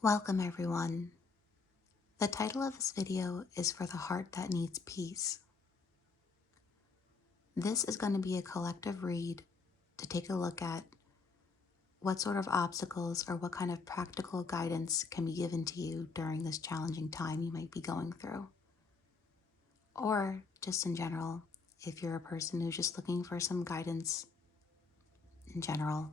Welcome everyone. The title of this video is For the Heart That Needs Peace. This is going to be a collective read to take a look at what sort of obstacles or what kind of practical guidance can be given to you during this challenging time you might be going through. Or just in general, if you're a person who's just looking for some guidance in general.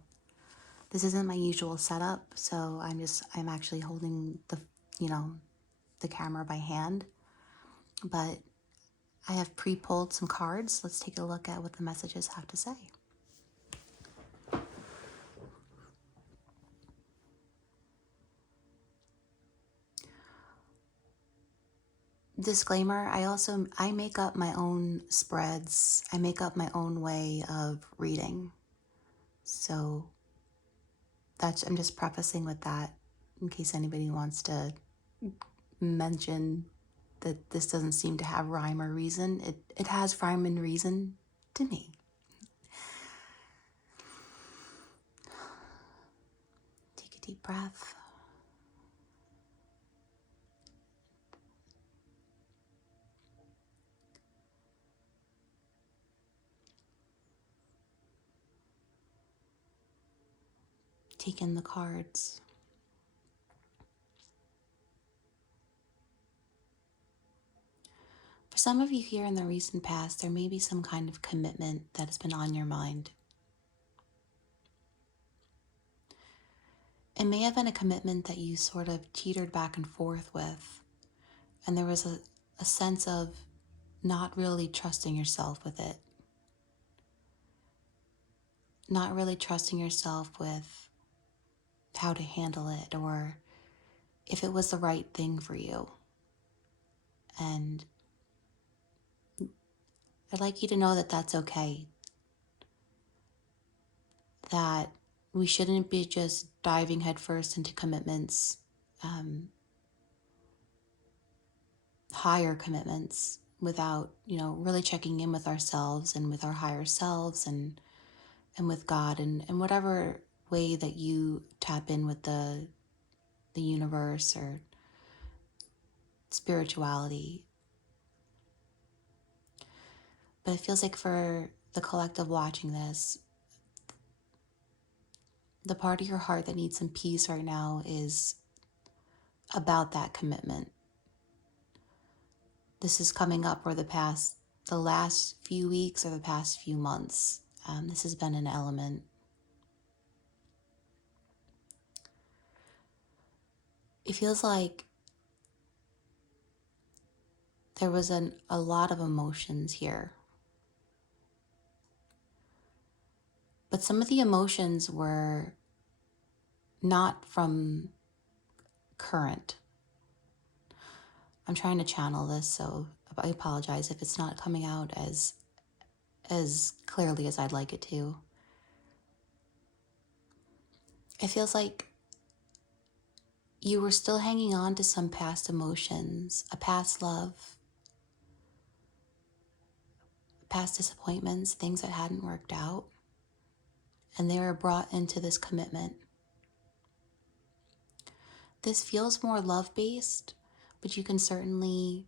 This isn't my usual setup, so I'm actually holding the camera by hand, but I have pre-pulled some cards. Let's take a look at what the messages have to say. Disclaimer, I make up my own spreads. I make up my own way of reading. So I'm just prefacing with that in case anybody wants to mention that this doesn't seem to have rhyme or reason. It has rhyme and reason to me. Take a deep breath. Take in the cards. For some of you here in the recent past, there may be some kind of commitment that has been on your mind. It may have been a commitment that you sort of teetered back and forth with, and there was a sense of not really trusting yourself with it. Not really trusting yourself with how to handle it or if it was the right thing for you. And I'd like you to know that that's okay. That we shouldn't be just diving headfirst into commitments, higher commitments, without, really checking in with ourselves and with our higher selves and with God and whatever way that you tap in with the universe or spirituality. But it feels like for the collective watching this, the part of your heart that needs some peace right now is about that commitment. This is coming up for the last few weeks or the past few months. This has been an element. It feels like there was a lot of emotions here. But some of the emotions were not from current. I'm trying to channel this, so I apologize if it's not coming out as clearly as I'd like it to. It feels like you were still hanging on to some past emotions, a past love, past disappointments, things that hadn't worked out, and they were brought into this commitment. This feels more love-based, but you can certainly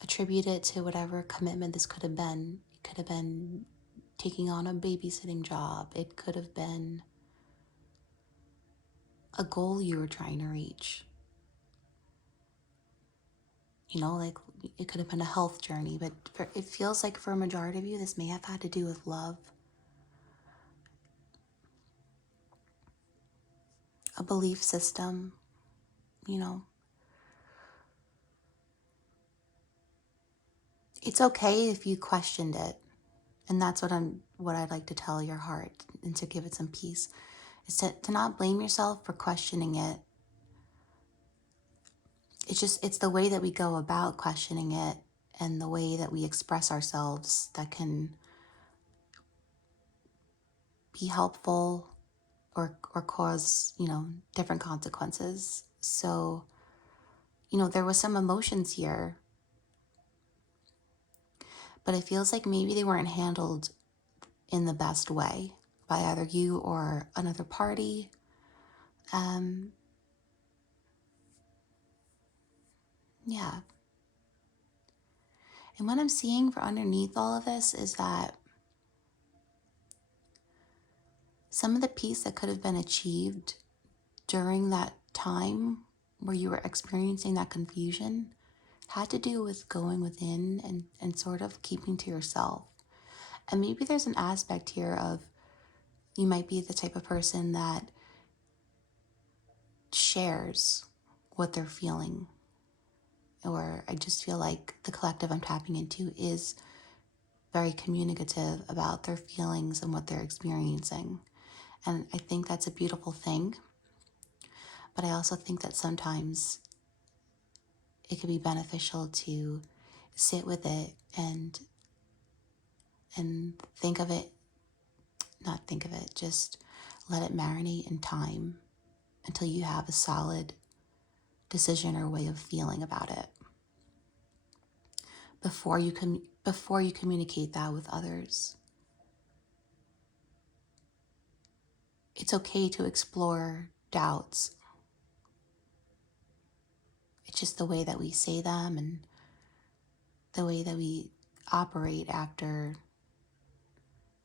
attribute it to whatever commitment this could have been. It could have been taking on a babysitting job. It could have been a goal you were trying to reach. Like it could have been a health journey, but it feels like for a majority of you, this may have had to do with love, a belief system, It's okay if you questioned it. And that's what I'd like to tell your heart and to give it some peace. Is to not blame yourself for questioning it. It's the way that we go about questioning it and the way that we express ourselves that can be helpful or cause, different consequences. So, there was some emotions here, but it feels like maybe they weren't handled in the best way by either you or another party. Um, yeah. And what I'm seeing for underneath all of this is that some of the peace that could have been achieved during that time where you were experiencing that confusion had to do with going within and sort of keeping to yourself. And maybe there's an aspect here of you might be the type of person that shares what they're feeling. Or I just feel like the collective I'm tapping into is very communicative about their feelings and what they're experiencing. And I think that's a beautiful thing. But I also think that sometimes it could be beneficial to sit with it and think of it, not think of it, just let it marinate in time until you have a solid decision or way of feeling about it before you communicate that with others. It's okay to explore doubts. It's just the way that we say them and the way that we operate after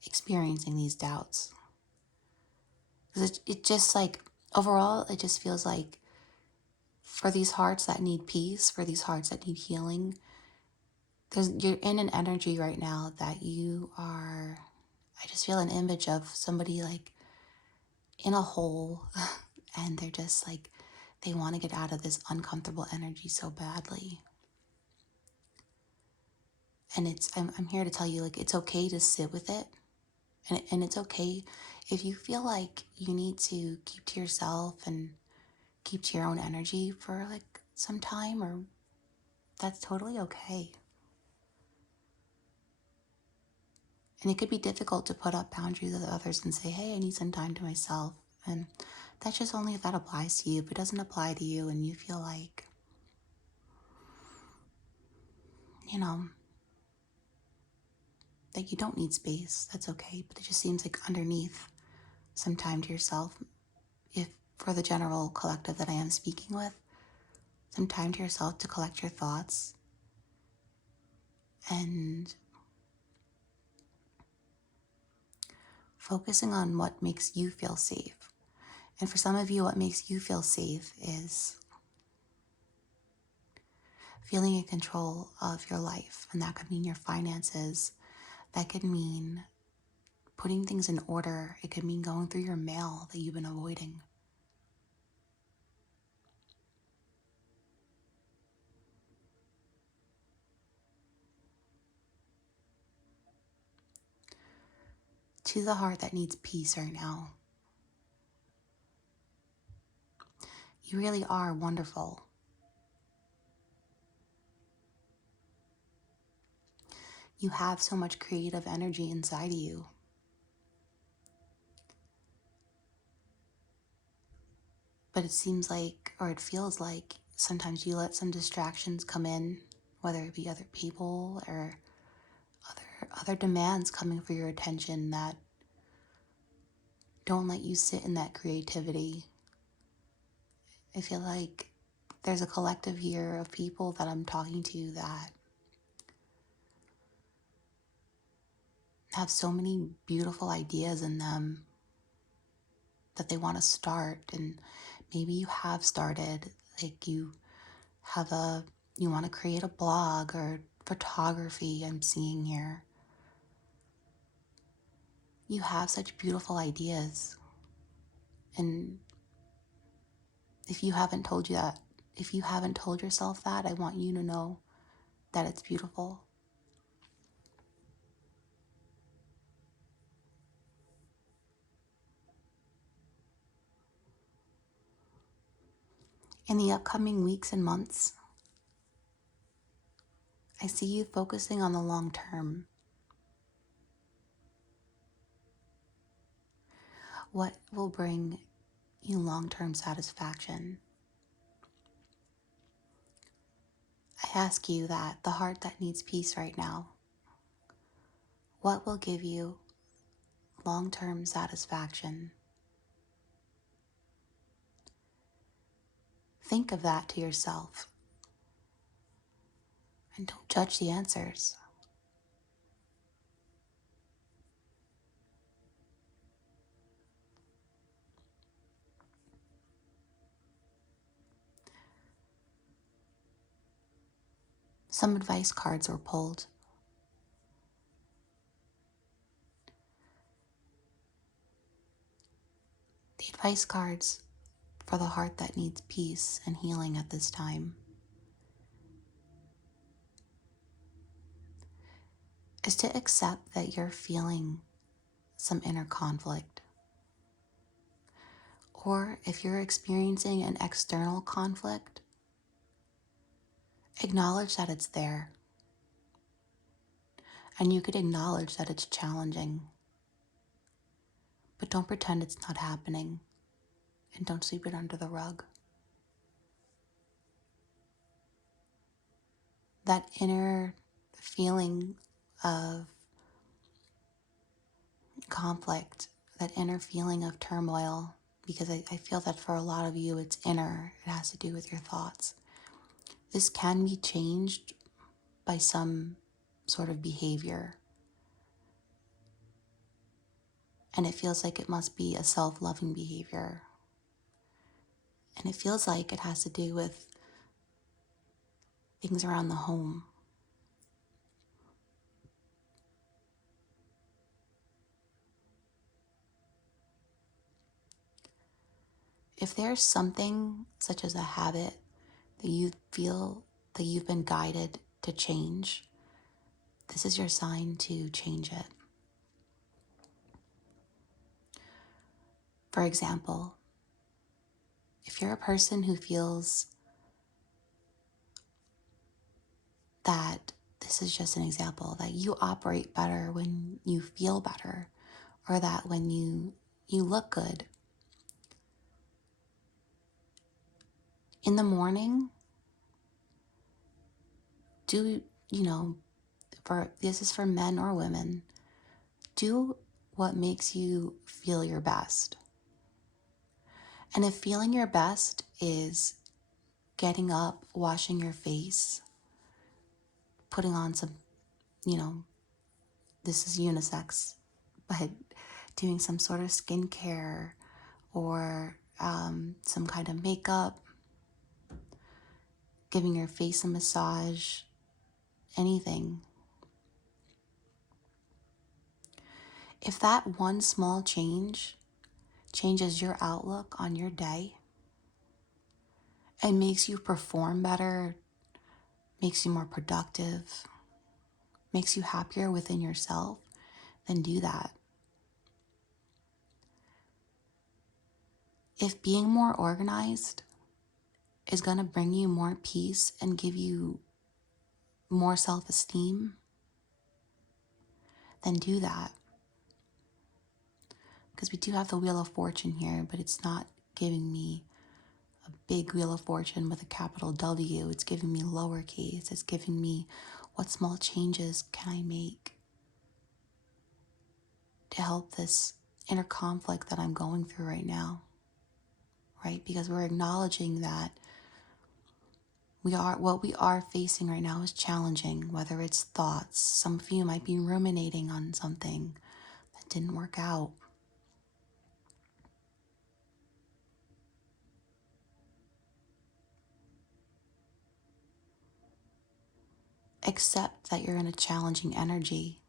experiencing these doubts. Because it just like, overall, it just feels like for these hearts that need peace, for these hearts that need healing, you're in an energy right now that you are, I just feel an image of somebody like in a hole and they're just like, they want to get out of this uncomfortable energy so badly. And I'm here to tell you, like, it's okay to sit with it. And it's okay if you feel like you need to keep to yourself and keep to your own energy for like some time, or that's totally okay. And it could be difficult to put up boundaries with others and say, hey, I need some time to myself. And that's just only if that applies to you. If it doesn't apply to you and you feel like, you know, that you don't need space, that's okay. But it just seems like underneath some time to yourself, if for the general collective that I am speaking with, some time to yourself to collect your thoughts and focusing on what makes you feel safe. And for some of you, what makes you feel safe is feeling in control of your life. And that could mean your finances. That could mean putting things in order. It could mean going through your mail that you've been avoiding. To the heart that needs peace right now, you really are wonderful. You have so much creative energy inside of you. But it seems like, or it feels like, sometimes you let some distractions come in, whether it be other people or other demands coming for your attention that don't let you sit in that creativity. I feel like there's a collective here of people that I'm talking to that have so many beautiful ideas in them that they want to start. And maybe you have started, like you want to create a blog or photography I'm seeing here. You have such beautiful ideas. And if you haven't told you that, if you haven't told yourself that, I want you to know that it's beautiful. In the upcoming weeks and months, I see you focusing on the long term. What will bring you long-term satisfaction? I ask you that, the heart that needs peace right now, what will give you long-term satisfaction? Think of that to yourself and don't judge the answers. Some advice cards were pulled. The advice cards for the heart that needs peace and healing at this time is to accept that you're feeling some inner conflict. Or if you're experiencing an external conflict, acknowledge that it's there. And you could acknowledge that it's challenging. But don't pretend it's not happening. And don't sweep it under the rug. That inner feeling of conflict, that inner feeling of turmoil, because I feel that for a lot of you it's inner, it has to do with your thoughts. This can be changed by some sort of behavior. And it feels like it must be a self-loving behavior. And it feels like it has to do with things around the home. If there's something such as a habit that you feel that you've been guided to change, this is your sign to change it. For example, if you're a person who feels that, this is just an example, that you operate better when you feel better, or that when you look good. In the morning, do, this is for men or women, do what makes you feel your best. And if feeling your best is getting up, washing your face, putting on some, this is unisex, but doing some sort of skincare or some kind of makeup, giving your face a massage, anything. If that one small change changes your outlook on your day and makes you perform better, makes you more productive, makes you happier within yourself, then do that. If being more organized is going to bring you more peace and give you more self-esteem, then do that. Because we do have the Wheel of Fortune here, but it's not giving me a big Wheel of Fortune with a capital W. It's giving me lowercase. It's giving me what small changes can I make to help this inner conflict that I'm going through right now, right? Because we're acknowledging that what we are facing right now is challenging, whether it's thoughts. Some of you might be ruminating on something that didn't work out. Accept that you're in a challenging energy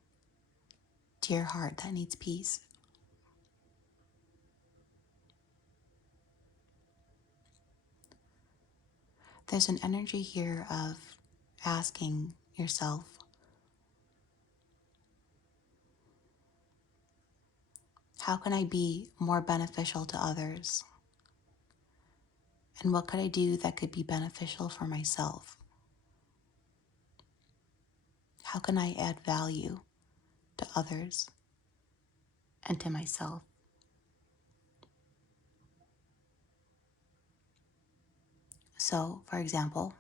to your heart that needs peace. There's an energy here of asking yourself, how can I be more beneficial to others? And what could I do that could be beneficial for myself? How can I add value to others and to myself? So, for example,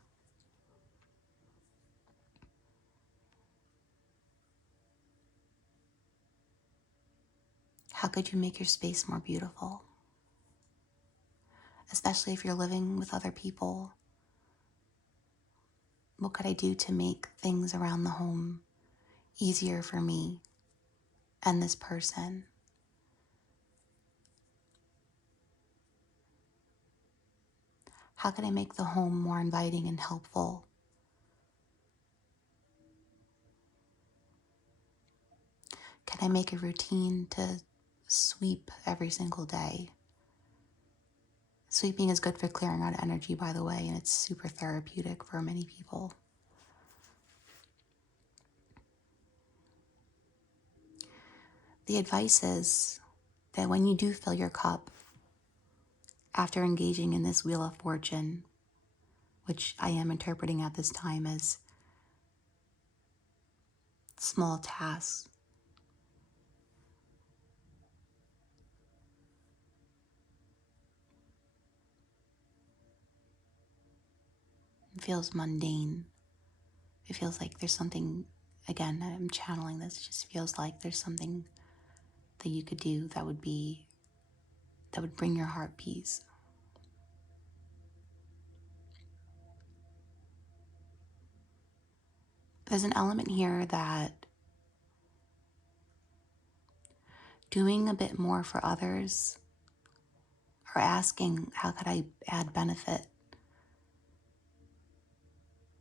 how could you make your space more beautiful? especially if you're living with other people. What could I do to make things around the home easier for me and this person? How can I make the home more inviting and helpful? Can I make a routine to sweep every single day? Sweeping is good for clearing out energy, by the way, and it's super therapeutic for many people. The advice is that when you do fill your cup, after engaging in this Wheel of Fortune, which I am interpreting at this time as small tasks, it feels mundane. It feels like there's something, again, I'm channeling this, it just feels like there's something that you could do that would bring your heart peace. There's an element here that doing a bit more for others, or asking, how could I add benefit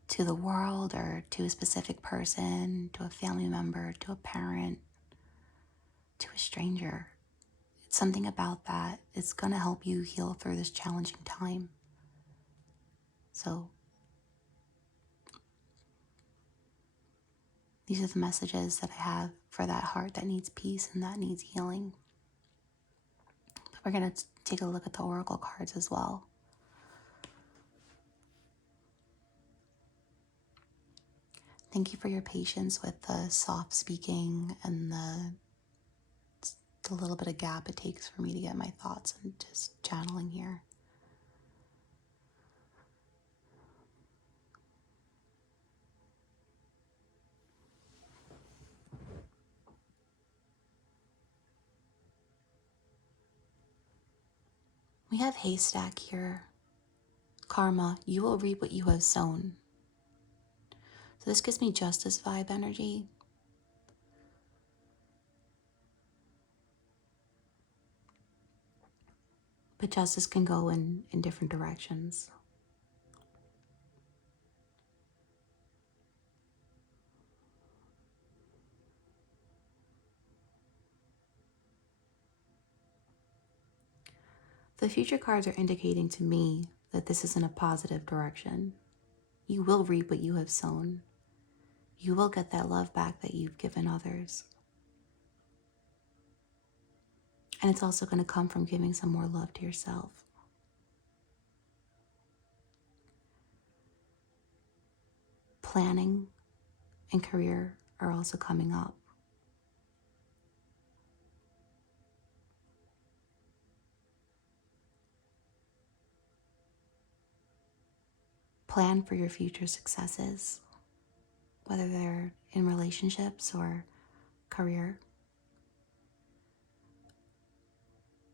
to the world or to a specific person, to a family member, to a parent, to a stranger. It's something about that. It's going to help you heal through this challenging time. So these are the messages that I have for that heart that needs peace and that needs healing. But we're going to take a look at the oracle cards as well. Thank you for your patience with the soft speaking and the little bit of gap it takes for me to get my thoughts and just channeling here. We have haystack here. Karma, you will reap what you have sown. So this gives me justice vibe energy. But justice can go in different directions. The future cards are indicating to me that this is in a positive direction. You will reap what you have sown. You will get that love back that you've given others. And it's also going to come from giving some more love to yourself. Planning and career are also coming up. Plan for your future successes, whether they're in relationships or career.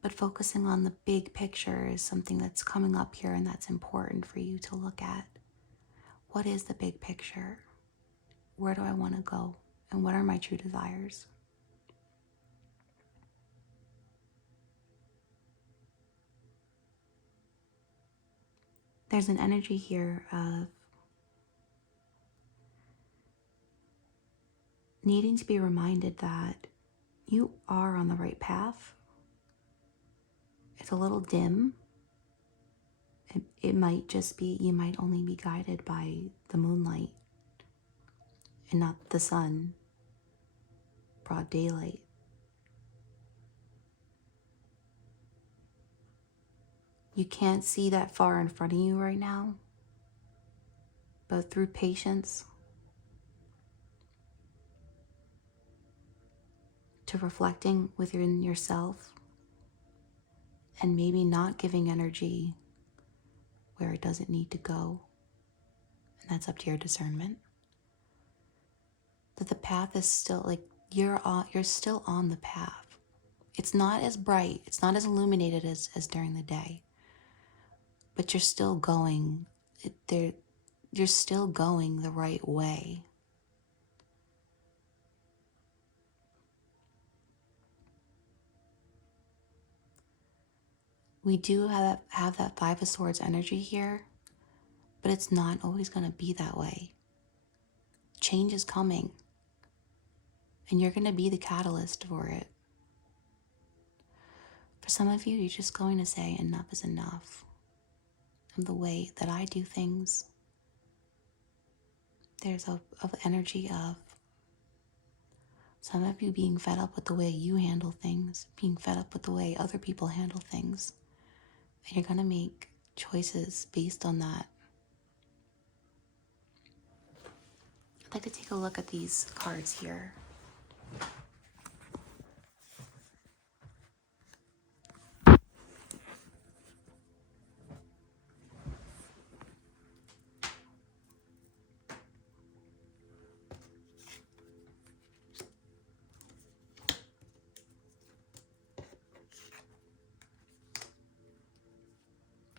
But focusing on the big picture is something that's coming up here and that's important for you to look at. What is the big picture? Where do I want to go? And what are my true desires? There's an energy here of needing to be reminded that you are on the right path. It's a little dim. It might just be, you might only be guided by the moonlight and not the sun, broad daylight. You can't see that far in front of you right now, but through patience, to reflecting within yourself, and maybe not giving energy where it doesn't need to go, and that's up to your discernment, that the path is still like you're still on the path. It's not as bright, it's not as illuminated as during the day, but you're still going there. You're still going the right way. We do have that Five of Swords energy here, but it's not always going to be that way. Change is coming, and you're going to be the catalyst for it. For some of you, you're just going to say enough is enough of the way that I do things. There's a energy of some of you being fed up with the way you handle things, being fed up with the way other people handle things. And you're going to make choices based on that. I'd like to take a look at these cards here.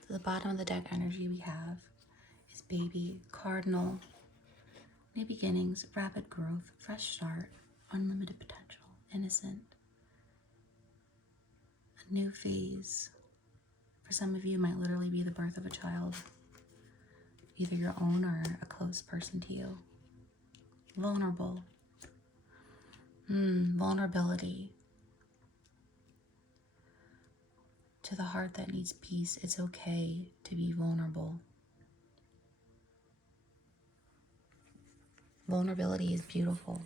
To the bottom of the deck energy we have is baby, cardinal, new beginnings, rapid growth, fresh start, unlimited potential, innocent, a new phase. For some of you, it might literally be the birth of a child, either your own or a close person to you. Vulnerable. Vulnerability. To the heart that needs peace, it's okay to be vulnerable. Vulnerability is beautiful.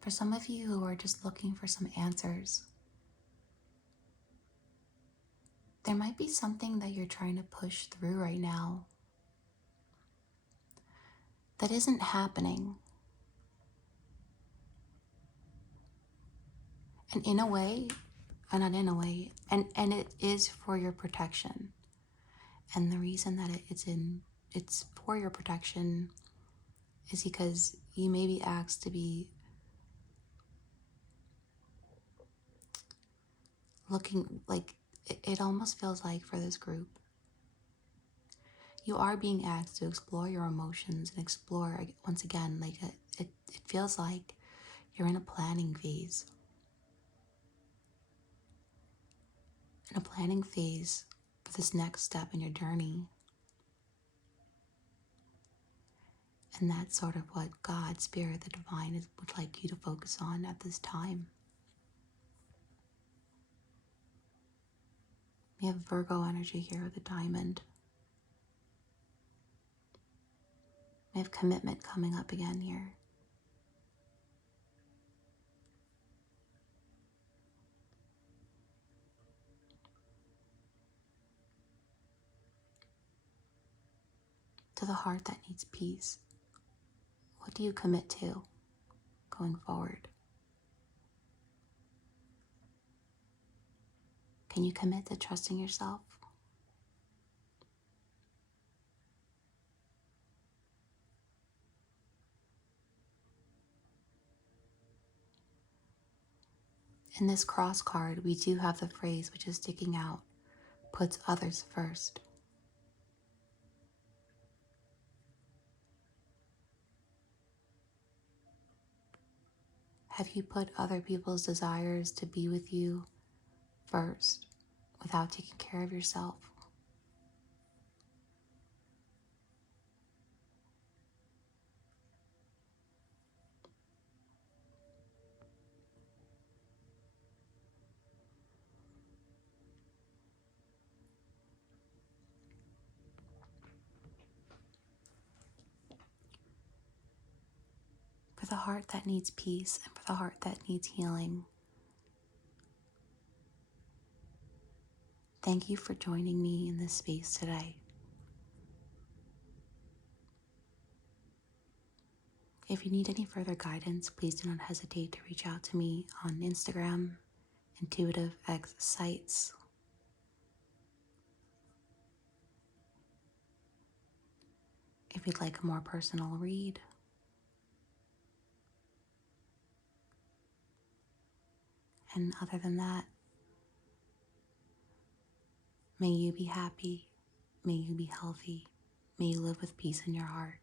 For some of you who are just looking for some answers, there might be something that you're trying to push through right now that isn't happening. And in a way, and not in a way, and it is for your protection. And the reason that it's for your protection is because you may be asked to be looking like, it almost feels like for this group, you are being asked to explore your emotions and explore, once again, like it feels like you're in a planning phase. In a planning phase for this next step in your journey. And that's sort of what God, Spirit, the Divine would like you to focus on at this time. We have Virgo energy here with the diamond. We have commitment coming up again here. To the heart that needs peace, what do you commit to going forward? Can you commit to trusting yourself? In this cross card, we do have the phrase which is sticking out, puts others first. Have you put other people's desires to be with you first without taking care of yourself? For the heart that needs peace and for the heart that needs healing, thank you for joining me in this space today. If you need any further guidance, please do not hesitate to reach out to me on Instagram, Intuitive X Sites. if you'd like a more personal read. And other than that, may you be happy, may you be healthy, may you live with peace in your heart.